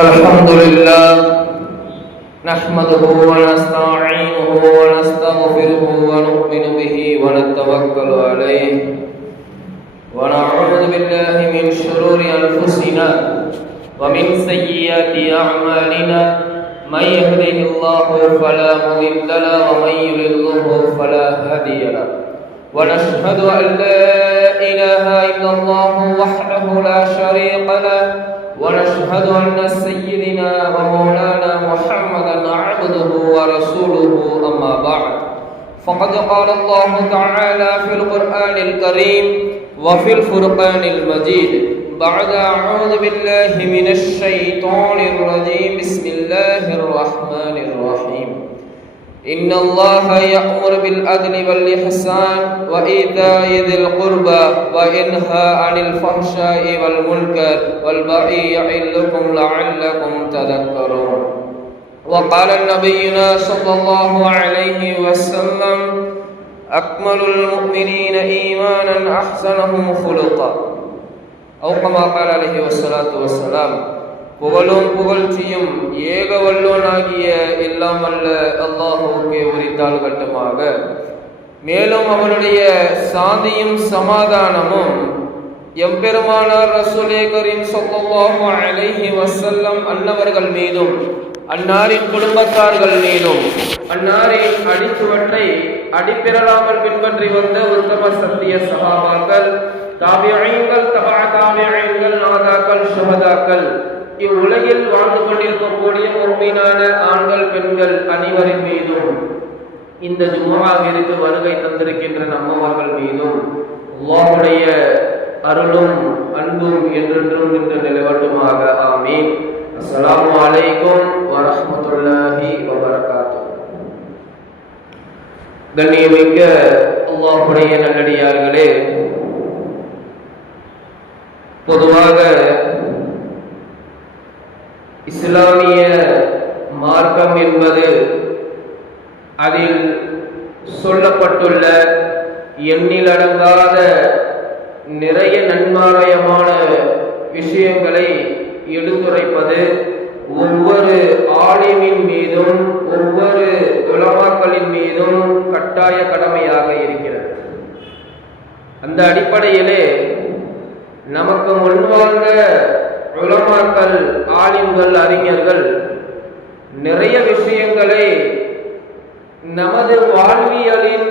الحمد لله نحمده ونستعينه ونستغفره ونؤمن به ونتوكل عليه ونعوذ بالله من شرور أنفسنا ومن سيئات أعمالنا من يهده الله فلا مضل له ومن يضلل فلا هادي له ونشهد أن لا إله إلا الله وحده لا شريك له ونشهد أن سيدنا ومولانا محمدا عبده ورسوله أما بعد فقد قال الله تعالى في القرآن الكريم وفي الفرقان المجيد بعد أعوذ بالله من الشيطان الرجيم بسم الله الرحمن الرحيم إن الله يأمر بالعدل والإحسان وإيتاء ذي القربى وينهى عن الفحشاء والمنكر والبغي يعظكم لعلكم تذكرون وقال نبينا صلى الله عليه وسلم أكمل المؤمنين إيمانا أحسنهم خلقا أو كما قال عليه الصلاة والسلام புகழும் புகழ்ச்சியும் ஏக வல்லோனாகிய எல்லாம் வல்ல அல்லாஹுவுக்கே உரித்தால் கட்டுமாக. மேலும் அவனுடைய சாந்தியும் சமாதானமும் எம்பெருமானார் ரசூலே கரீம் ஸல்லல்லாஹு அலைஹி வஸல்லம் அன்னவர்கள் மீதும் அன்னாரின் குடும்பத்தார்கள் மீதும் அன்னாரின் அடிச்சுவற்றை அடிப்பிரலாமல் பின்பற்றி வந்த உத்தம சத்திய சஹாபாக்கள், தாபிஈன்கள், தபா தாபிஈன்கள், நாதாக்கள், ஷுஹதாக்கள், இவ்வுலகில் வாழ்ந்து கொண்டிருக்கக்கூடிய முஃமினான ஆண்கள் பெண்கள் அனைவரின் மீதும் இந்த ஜும்ஆவிற்கு வருகை தந்திருக்கின்ற நம்மவர்கள் மீதும் அல்லாஹ்வுடைய அருளும் அன்பும் என்றென்றும் நின்று நிலவட்டுமாக. ஆமீன். அஸ்ஸலாமு அலைக்கும் வரஹ்மத்துல்லாஹி வபரகாத்துஹு. கண்ணியமிக்க அல்லாஹ்வுடைய நல்லடியார்களே, பொதுவாக இஸ்லாமிய மார்க்கம் என்பது அதில் சொல்லப்பட்டுள்ள எண்ணிலடங்காத நிறைய நன்மாராயமான விஷயங்களை எடுத்துரைப்பது ஒவ்வொரு ஆலிமின் மீதும் ஒவ்வொரு உலமாக்களின் மீதும் கட்டாய கடமையாக இருக்கிறது. அந்த அடிப்படையிலே நமக்கு முன்வாழ்ந்த உலமாக்கள், ஆலிம்கள், அறிஞர்கள் நிறைய விஷயங்களை நமது வாழ்வியலின்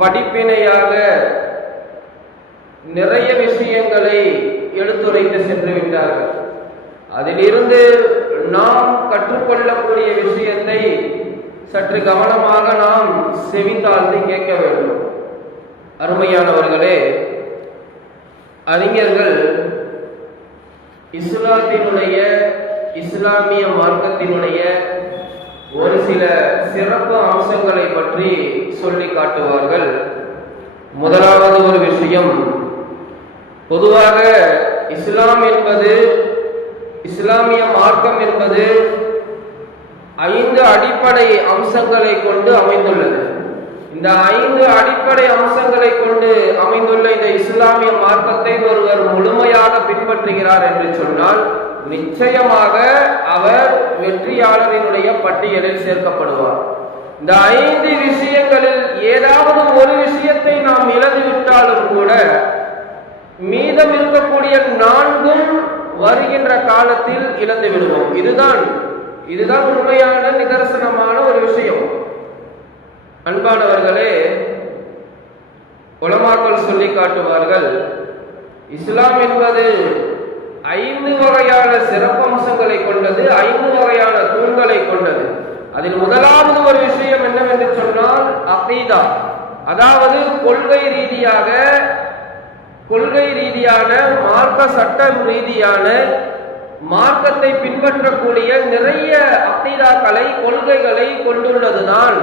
படிப்பினையாக நிறைய விஷயங்களை எடுத்துரைத்து சென்று விட்டார்கள். அதிலிருந்து நாம் கற்றுக்கொள்ளக்கூடிய விஷயத்தை சற்று கவனமாக நாம் செவித்தாழ்ந்து கேட்க வேண்டும். அருமையானவர்களே, அறிஞர்கள் இஸ்லாத்தினுடைய இஸ்லாமிய மார்க்கத்தினுடைய ஒரு சில சிறப்பு அம்சங்களை பற்றி சொல்லி காட்டுவார்கள். முதலாவது ஒரு விஷயம், பொதுவாக இஸ்லாம் என்பது, இஸ்லாமிய மார்க்கம் என்பது 5 அடிப்படை அம்சங்களை கொண்டு அமைந்துள்ளது. இந்த 5 அடிப்படை அம்சங்களை கொண்டு அமைந்துள்ள இந்த இஸ்லாமிய மார்க்கத்தை ஒருவர் முழுமையாக பின்பற்றுகிறார் என்று சொன்னால் நிச்சயமாக அவர் வெற்றியாளரினுடைய பட்டியலில் சேர்க்கப்படுவார். இந்த 5 விஷயங்களில் ஏதாவது ஒரு விஷயத்தை நாம் இழந்துவிட்டாலும் கூட மீதம் இருக்கக்கூடிய 4ம் வருகின்ற காலத்தில் இழந்து விடுவோம். இதுதான் உண்மையான நிதர்சனமான ஒரு விஷயம். அன்பானவர்களே, உலமாக்கள் சொல்லி காட்டுவார்கள், இஸ்லாம் என்பது 5 வகையான சிறப்பம்சங்களை கொண்டது, 5 வகையான தூண்களை கொண்டது. அதில் முதலாவது ஒரு விஷயம் என்னவென்று சொன்னால் அகீதா, அதாவது கொள்கை ரீதியான மார்க்க சட்டம் ரீதியான மார்க்கத்தை பின்பற்றக்கூடிய நிறைய அகீதாக்களை, கொள்கைகளை கொண்டுள்ளதுதான்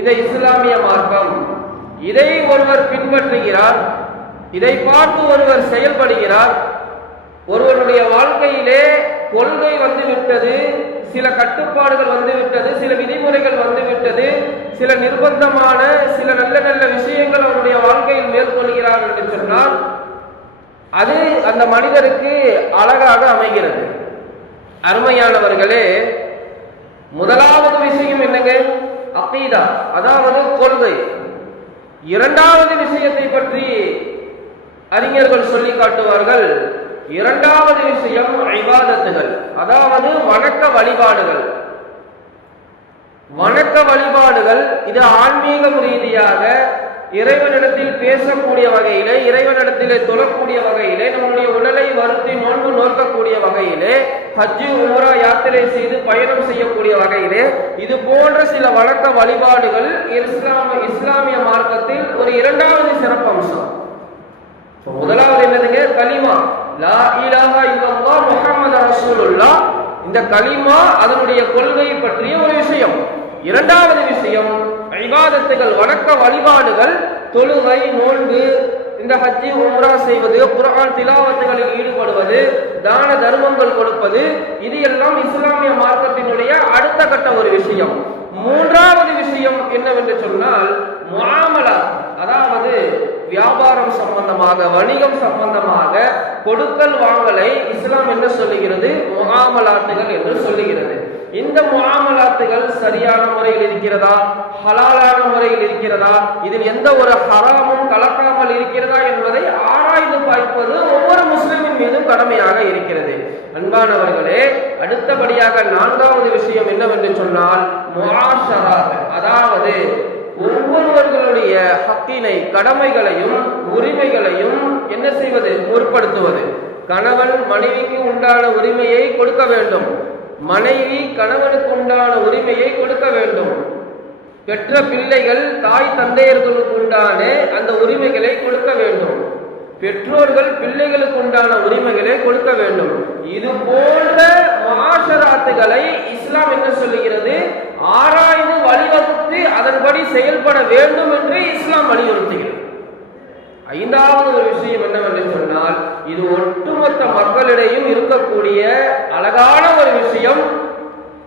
இந்த இஸ்லாமிய மார்க்கம். இதை ஒருவர் பின்பற்றுகிறார், இதை பார்த்து ஒருவர் செயல்படுகிறார், ஒருவருடைய வாழ்க்கையிலே கொள்கை வந்துவிட்டது, சில கட்டுப்பாடுகள் வந்துவிட்டது, சில விதிமுறைகள் வந்துவிட்டது, சில நிர்பந்தமான சில நல்ல நல்ல விஷயங்கள் அவருடைய வாழ்க்கையில் மேற்கொள்கிறார் என்று சொன்னால் அது அந்த மனிதருக்கு அழகாக அமைகிறது. அருமையானவர்களே, முதலாவது விஷயம் என்னங்க? அகீதா, அதாவது கொள்கை. இரண்டாவது விஷயத்தை பற்றி அறிஞர்கள் சொல்லி காட்டுவார்கள். இரண்டாவது விஷயம் இபாதத்துகள், அதாவது வணக்க வழிபாடுகள். வணக்க வழிபாடுகள் இது ஆன்மீகம் ரீதியாக இறைவனிடத்தில் பேசக்கூடிய வகையிலே, இறைவனிடத்திலே தொழக்கூடிய வகையிலே, நம்முடைய உடலை வருத்தி நோன்பு நோக்கக்கூடிய வகையிலே, ஹஜ்ஜு உம்ரா யாத்திரை செய்து பயணம் செய்யக்கூடிய வகையிலே, இது போன்ற சில வணக்க வழிபாடுகள் இஸ்லாமிய மார்க்கத்தில் ஒரு இரண்டாவது சிறப்பம்சம். முதலாவது என்னதுங்க? கலிமா, லா இலாஹா இல்லல்லாஹ் முஹம்மது ரசூலுல்லாஹ். இந்த கலிமா அதனுடைய கொள்கை பற்றிய ஒரு விஷயம். இரண்டாவது விஷயம் இபாதத்துகள், வணக்க வழிபாடுகள், தொழுகை, நோன்பு, இந்த ஹஜ்ஜி உம்ரா செய்வது, குர்ஆன் திலாவத்துகளில் ஈடுபடுவது, தான தர்மங்கள் கொடுப்பது, இது எல்லாம் இஸ்லாமிய மார்க்கத்தினுடைய அடுத்த கட்ட ஒரு விஷயம். மூன்றாவது விஷயம் என்னவென்று சொன்னால் முஆமலா, அதாவது வியாபாரம் சம்பந்தமாக, வணிகம் சம்பந்தமாக கொடுக்கல் வாங்கலை இஸ்லாம் என்ன சொல்லுகிறது? முஆமலாத்துகள் என்று சொல்லுகிறது. இந்த முஆமலாத்துகள் சரியான முறையில் இருக்கிறதா, ஹலாலான முறையில் இருக்கிறதா, இதில் எந்த ஒரு ஹராமும் கலக்காமல் இருக்கிறதா என்பதை ஆராய்ந்து பார்ப்பது ஒவ்வொரு முஸ்லிமின் மீதும் கடமையாக இருக்கிறது. அன்பானவர்களே, அடுத்தபடியாக நான்காவது விஷயம் என்னவென்று சொன்னால் முஆஷராத், அதாவது ஒவ்வொருவர்களுடைய ஹக்கினை, கடமைகளையும் உரிமைகளையும் என்ன செய்வது? முற்படுத்துவது. கணவன் மனைவிக்கு உண்டான உரிமையை கொடுக்க வேண்டும், மனைவி கணவனுக்கு உண்டான உரிமையை கொடுக்க வேண்டும், பெற்ற பிள்ளைகள் தாய் தந்தையர்களுக்கு உண்டான அந்த உரிமைகளை கொடுக்க வேண்டும், பெற்றோர்கள் பிள்ளைகளுக்கு உண்டான உரிமைகளை கொடுக்க வேண்டும். இது போன்ற முஆஷராத்துகளை இஸ்லாம் என்ன சொல்லுகிறது? ஆராய்ந்து வழிவகுத்து அதன்படி செயல்பட வேண்டும் என்று இஸ்லாம் வலியுறுத்துகிறது. ஐந்தாவது ஒரு விஷயம் என்னவென்று சொன்னால் இது ஒட்டுமொத்த மக்களிடையும் இருக்கக்கூடிய அழகான ஒரு விஷயம்.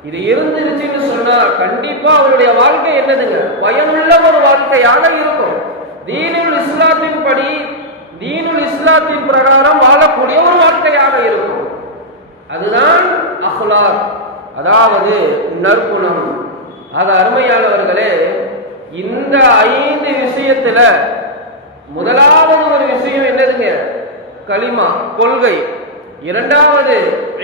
இது இருந்துருச்சுன்னு சொன்னா கண்டிப்பா அவருடைய வாழ்க்கை என்னதுங்க? பயனுள்ள ஒரு வாழ்க்கையாக இருக்கும். தீனுல் இஸ்லாத்தின் படி, தீனுல் இஸ்லாத்தின் பிரகாரம் வாழக்கூடிய ஒரு வாழ்க்கையாக இருக்கும். அதுதான் அஹ்லாக், அதாவது நற்குணம். அது அருமையானவர்களே, இந்த 5 விஷயத்துல முதலாவது ஒரு விஷயம் என்னதுங்க? கலிமா, கொள்கை. இரண்டாவது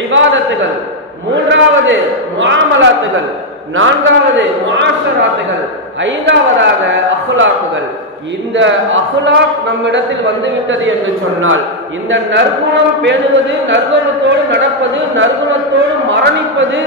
இபாதத்துகள், மூன்றாவது முஆமலாத்துகள், நான்காவது முஆஷராத்துகள், ஐந்தாவதாக அஹ்லாக்குகள். இந்த அஹ்லாக் நம்மிடத்தில் வந்துவிட்டது என்று சொன்னால், இந்த நற்குணம் பேணுவது, நற்குணத்தோடு நடப்பது, நற்குணத்தோடு மரணிப்பது,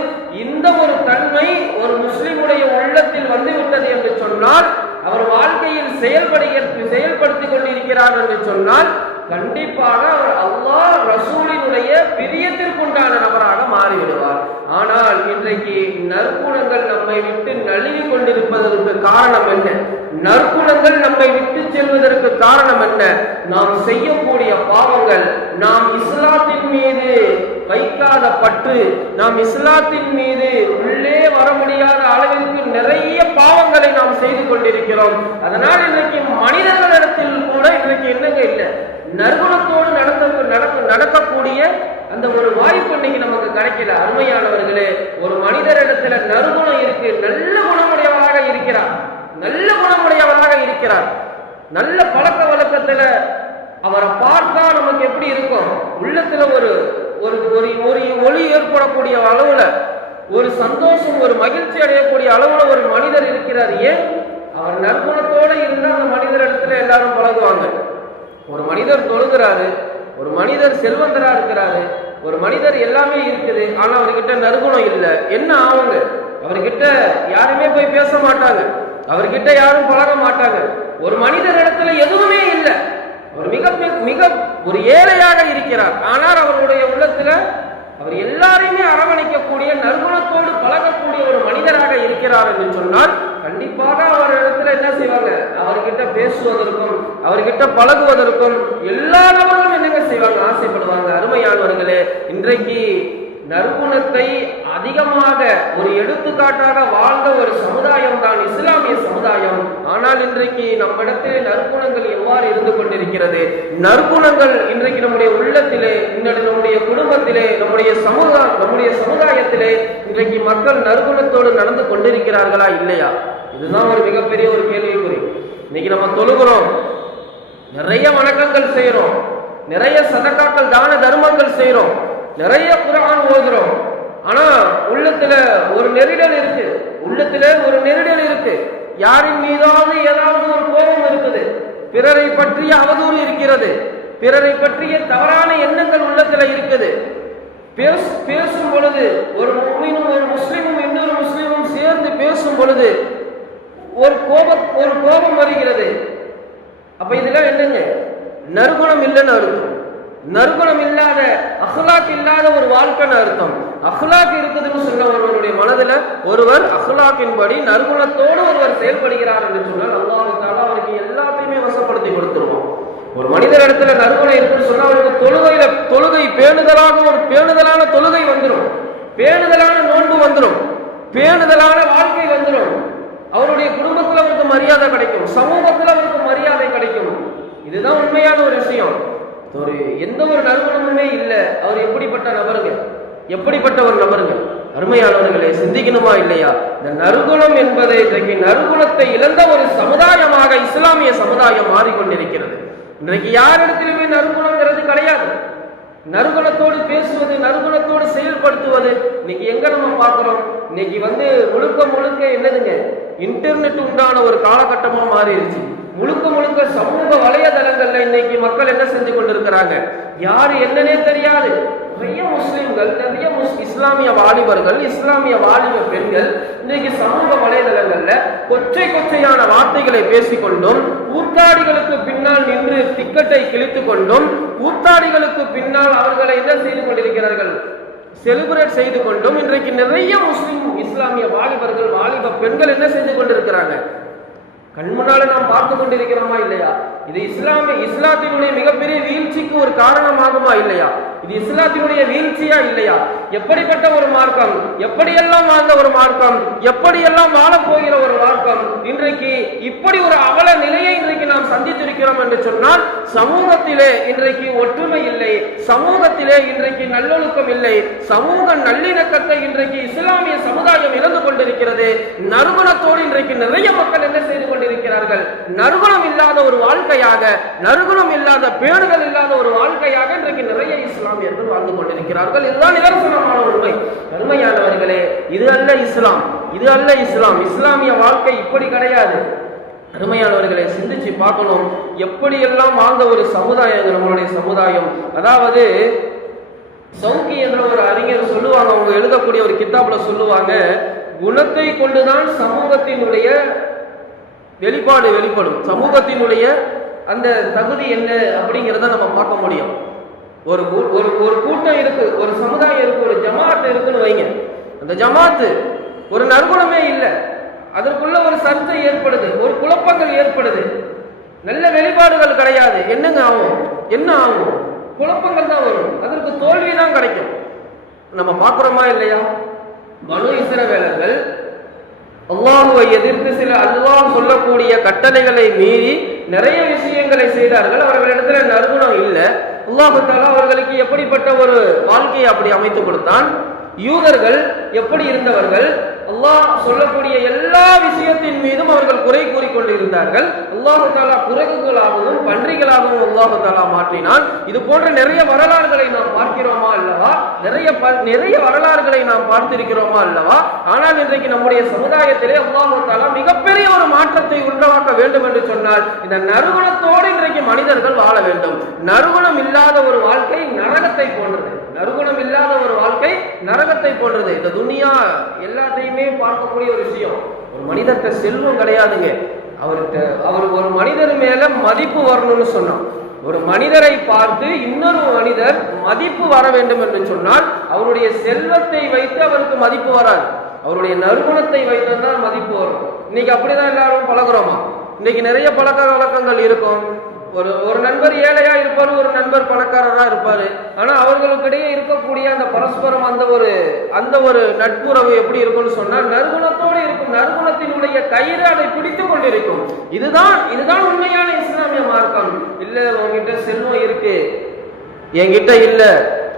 இந்த ஒரு தன்மை ஒரு முஸ்லிமுடைய உள்ளத்தில் வந்துவிட்டது என்று சொன்னால், அவர் வாழ்க்கையில் செயல்படுத்திக் கொண்டிருக்கிறார் என்று சொன்னால் கண்டிப்பாக அவர் அல்லாஹ் ரசூலினுடைய பிரியத்திற்குண்டான நபராக மாறிவிடுவார். ஆனால் இன்றைக்கு நற்குணங்கள் நம்மை விட்டு நழுவி கொண்டிருப்பதற்கு காரணம் என்ன? நற்குணங்கள் நம்மை விட்டு செல்வதற்கு காரணம் என்ன? நாம் செய்யக்கூடிய பாவங்கள், நாம் இஸ்லாத்தின் மீது வைக்காத பற்று, நாம் இஸ்லாத்தின் மீது உள்ளே வர முடியாத அளவிற்கு நிறைய பாவங்களை நாம் செய்து கொண்டிருக்கிறோம். அதனால் இன்றைக்கு மனிதர்களிடத்தில் கூட இன்றைக்கு என்னங்க இல்லை, நற்குணத்தோடு நடக்கக்கூடிய அந்த ஒரு வாய்ப்பு இன்னைக்கு நமக்கு கிடைக்கல. அருமையானவர்களே, ஒரு மனிதரிடத்துல நற்குணம் இருக்கு, நல்ல குணமுடையவராக இருக்கிறார், நல்ல குணமுடையவராக இருக்கிறார், நல்ல பழக்க வழக்கத்துல அவரை பார்த்தா நமக்கு எப்படி இருக்கும்? உள்ளத்துல ஒரு ஒளி ஏற்படக்கூடிய அளவுல, ஒரு சந்தோஷம், ஒரு மகிழ்ச்சி அடையக்கூடிய அளவுல ஒரு மனிதர் இருக்கிறார். ஏன்? அவர் நற்குணத்தோட இருந்தா அந்த மனிதர் இடத்துல எல்லாரும் பழகுவாங்க. ஒரு மனிதர் தொழுகிறாரு, ஒரு மனிதர் செல்வந்தரா இருக்கிறாரு, ஒரு மனிதர் எல்லாமே இருக்குது, ஆனா அவர்கிட்ட நற்குணம் இல்லை, என்ன ஆகுங்க? அவர்கிட்ட யாருமே போய் பேச மாட்டாங்க, அவர்கிட்ட யாரும் பழக மாட்டாங்க. ஒரு மனிதர் இடத்துல எதுவுமே இல்லை, அவர் மிக மிக ஒரு ஏழையாக இருக்கிறார், ஆனால் அவருடைய உள்ளத்துல அவர் எல்லாரையுமே அரவணைக்கக்கூடிய, நற்குணத்தோடு பழகக்கூடிய ஒரு மனிதராக இருக்கிறார் என்று சொன்னால் கண்டிப்பாக அவர் இடத்துல என்ன செய்வாங்க? அவர்கிட்ட பேசுவதற்கும் அவர்கிட்ட பழகுவதற்கும் எல்லா நபர்களும் என்னங்க செய்வாங்க? ஆசைப்படுவாங்க. அருமையானவர்களே, இன்றைக்கு நற்குணத்தை அதிகமாக ஒரு எடுத்துக்காட்டாக வாழ்ந்த ஒரு சமுதாயம் தான் இஸ்லாமிய சமுதாயம். ஆனால் இன்றைக்கு நம்மிடத்திலே நற்குணங்கள் எவ்வாறு இருந்து கொண்டிருக்கிறது? நற்குணங்கள் இன்றைக்கு நம்முடைய உள்ளத்திலே, நம்முடைய குடும்பத்திலே, நம்முடைய சமுதாயத்திலே இன்றைக்கு மக்கள் நற்குணத்தோடு நடந்து கொண்டிருக்கிறார்களா இல்லையா? இதுதான் ஒரு மிகப்பெரிய ஒரு கேள்விக்குறி. இன்னைக்கு நம்ம தொழுகிறோம், நிறைய வணக்கங்கள் செய்யறோம், நிறைய சதகாக்கள் தான தர்மங்கள் செய்யறோம், நிறைய குர்ஆன் ஓதுறோம். ஆனா உள்ளத்துல ஒரு நெருடல் இருக்கு, யாரின் மீதாவது ஏதாவது ஒரு கோபம் இருக்குது, பிறரை பற்றிய அவதூறு இருக்கிறது, பிறரை பற்றிய தவறான எண்ணங்கள் உள்ளத்துல இருக்குது. பேசும் பொழுது ஒரு முஃமினும் ஒரு முஸ்லிமும் இன்னொரு முஸ்லிமும் சேர்ந்து பேசும் பொழுது ஒரு கோபம் வருகிறது. அப்ப இதெல்லாம் என்னங்க? நற்குணம் இல்லைன்னு அர்த்தம். நற்குணம் இல்லாத, அஹ்லாக் இல்லாத ஒரு வாழ்க்கைன்னு அர்த்தம். அஹ்லாக் இருக்குதுன்னு சொன்ன ஒருவருடைய மனதுல ஒருவர் அஹ்லாக்கின்படி நற்குணத்தோடு ஒருவர் செயல்படுகிறார் என்று சொன்னால் அல்லாஹ் தஆலா அவருக்கு எல்லாத்தையுமே வசப்படுத்தி கொடுத்துருவோம். ஒரு மனிதர் இடத்துல நற்குணம் இருக்குன்னு சொன்னா அவருக்கு தொழுகை பேணுதலான தொழுகை வந்துடும், பேணுதலான நோன்பு வந்துடும், பேணுதலான வாழ்க்கை வந்துடும். அவருடைய குடும்பத்தில் அவருக்கு மரியாதை கிடைக்கும், சமூகத்தில் அவருக்கு மரியாதை கிடைக்கும். இதுதான் உண்மையான ஒரு விஷயம். எந்த ஒரு நற்குணமுமே இல்லை, அவர் எப்படிப்பட்ட ஒரு நபருங்க? அருமையானவர்களே, சிந்திக்கணுமா இல்லையா? இந்த நற்குணம் என்பதை இன்றைக்கு நற்குணத்தை இழந்த ஒரு சமுதாயமாக இஸ்லாமிய சமுதாயம் மாறிக்கொண்டிருக்கிறது. இன்றைக்கு யாரிடத்திலுமே நற்குணங்கிறது கிடையாது. நற்குணத்தோடு பேசுவது, நற்குணத்தோடு செயல்படுத்துவது இன்னைக்கு எங்க நம்ம பார்க்கிறோம்? இன்னைக்கு முழுக்க என்னதுங்க, இன்டர்நெட் உண்டான ஒரு காலகட்டமா மாறிடுச்சு. முழுக்க சமூக வலைதளங்கள்ல இன்னைக்கு மக்கள் என்ன செஞ்சு கொண்டிருக்கிறாங்க? யாரு என்னன்னே தெரியாது. நிறைய முஸ்லிம்கள், நிறைய இஸ்லாமிய வாலிபர்கள், இஸ்லாமிய வாலிப பெண்கள் இன்னைக்கு சமூக வலைதளங்கள்ல கொச்சையான வார்த்தைகளை பேசிக்கொண்டும், கூத்தாடிகளுக்கு பின்னால் நின்று டிக்கெட்டை கிழித்துக் கொண்டும், கூத்தாடிகளுக்கு பின்னால் அவர்களை என்ன செய்து கொண்டிருக்கிறார்கள்? செலிபிரேட் செய்து கொண்டும் இன்றைக்கு நிறைய இஸ்லாமிய வாலிபர்கள், வாலிப பெண்கள் என்ன செஞ்சு கொண்டிருக்கிறாங்க? கண்முன்னால நாம் பார்த்து கொண்டிருக்கிறோமா இல்லையா? இது இஸ்லாத்தினுடைய மிகப்பெரிய வீழ்ச்சிக்கு ஒரு காரணமாகுமா இல்லையா? இது இஸ்லாத்தினுடைய வீழ்ச்சியா இல்லையா? எப்படிப்பட்ட ஒரு மார்க்கம், எப்படியெல்லாம் வாழ்ந்த ஒரு மார்க்கம், எப்படியெல்லாம் வாழப் போகிற ஒரு மார்க்கம் இன்றைக்கு இப்படி ஒரு அவல நிலையை இன்றைக்கு நாம் சந்தித்திருக்கிறோம் என்று சொன்னால், சமூகத்திலே இன்றைக்கு ஒற்றுமை இல்லை, சமூகத்திலே இன்றைக்கு நல்லொழுக்கம் இல்லை, சமூக நல்லிணக்கத்தை இன்றைக்கு இஸ்லாமிய சமுதாயம் இழந்து கொண்டிருக்கிறது. நறுமணத்தோடு இன்றைக்கு நிறைய மக்கள் என்ன செய்து கொண்டிருக்கிறார்கள்? நறுமணம் இல்லாத ஒரு வாழ்க்கையாக, நறுமணம் இல்லாத, பேணுதல் இல்லாத ஒரு வாழ்க்கையாக இன்றைக்கு நிறைய இஸ்லாமியர்கள் வாழ்ந்து கொண்டிருக்கிறார்கள். இதுதான் நிதர்சனமான உண்மை. அருமையானவர்களே, இது அல்ல இஸ்லாம். இஸ்லாமிய வாழ்க்கை இப்படி கிடையாது. அருமையானவர்களை சிந்திச்சு பார்க்கணும். எப்படியெல்லாம் வாழ்ந்த ஒரு சமுதாயம் நம்மளுடைய சமுதாயம். அதாவது சவுக்கி என்ற ஒரு அறிஞர் சொல்லுவாங்க, அவங்க எழுதக்கூடிய ஒரு கித்தாப்ல சொல்லுவாங்க, குணத்தை கொண்டுதான் சமூகத்தினுடைய வெளிப்படும். சமூகத்தினுடைய அந்த தகுதி என்ன அப்படிங்கிறத நம்ம பார்க்க முடியும். ஒரு கூட்டம் இருக்கு, ஒரு சமுதாயம் இருக்கு, ஒரு ஜமாத் இருக்குன்னு வைங்க. அந்த ஜமாத்து ஒரு நற்குணமே இல்லை, அதற்குள்ள ஒரு சர்ச்சை ஏற்படுது, ஒரு குழப்பங்கள் ஏற்படுது, நல்ல வெளிப்பாடுகள் கிடையாது. என்ன ஆகும்? குழப்பங்கள் தான் வரும், அதற்கு தோல்வி தான் கிடைக்கும். நம்ம பார்க்கிறோமா இல்லையா? பனு இஸ்ரவேலர்கள் அல்லாஹ்வை எதிர்த்து சில அல்லாஹ் சொல்லக்கூடிய கட்டளைகளை மீறி நிறைய விஷயங்களை செய்தார்கள். அவர்களிடத்துல நற்குணம் இல்லை. அல்லாஹ் தஆலா அவர்களுக்கு எப்படிப்பட்ட ஒரு வாழ்க்கையை அப்படி அமைத்து கொடுத்தான்? யூதர்கள் எப்படி இருந்தவர்கள்? அல்லாஹ் சொல்லக்கூடிய எல்லா விஷயத்தின் மீதும் அவர்கள் குறை கூறிக்கொண்டு இருந்தார்கள். அல்லாஹ் தஆலா குரங்குகளாகவும் பன்றிகளாகவும் அல்லாஹ் தஆலா மாற்றினான். இது போன்ற நிறைய வரலாறுகளை நாம் பார்க்கிறோமா அல்லவா? நிறைய வரலாறுகளை நாம் பார்த்திருக்கிறோமா அல்லவா? ஆனால் இன்றைக்கு நம்முடைய சமுதாயத்திலே அல்லாஹ் தஆலா மிகப்பெரிய ஒரு மாற்றத்தை உருவாக்க வேண்டும் என்று சொன்னால் இந்த நறுகுணத்தோடு இன்றைக்கு மனிதர்கள் வாழ வேண்டும். நறுகுணம் இல்லாத ஒரு வாழ்க்கை நரகத்தை போன்றது. நறுகுணம் இல்லாத ஒரு வாழ்க்கை நரகத்தை போன்றது. இந்த துனியா எல்லாத்தையுமே பார்க்கக்கூடிய ஒரு விஷயம். ஒரு மனிதர்கிட்ட செல்வம் கிடையாதுங்க. அவர் ஒரு மனிதர் மேல மதிப்பு வரணும்னு சொன்னான். ஒரு மனிதரை பார்த்து இன்னொரு மனிதர் மதிப்பு வர வேண்டும் என்று சொன்னால் அவருடைய செல்வத்தை வைத்து அவருக்கு மதிப்பு வராது, அவருடைய நற்குணத்தை வைத்துதான் மதிப்பு வரும். இன்னைக்கு அப்படிதான் எல்லாரும் பழகுறோமா? இன்னைக்கு நிறைய பழக்க வழக்கங்கள் இருக்கும். ஒரு ஒரு நண்பர் ஏழையா இருப்பாரு, ஒரு நண்பர் பணக்காரரா இருப்பாரு. ஆனா அவர்களுக்கிடையே இருக்கக்கூடிய அந்த பரஸ்பரம் அந்த ஒரு நட்புறவு எப்படி இருக்கும்னு சொன்னா நற்குணத்தோடு இருக்கும். நற்குணத்தினுடைய கயிறு அதை பிடித்து கொண்டிருக்கும். இதுதான் உண்மையான இஸ்லாமிய மார்க்கம். இல்ல உங்ககிட்ட செல்வம் இருக்கு, என்கிட்ட இல்ல,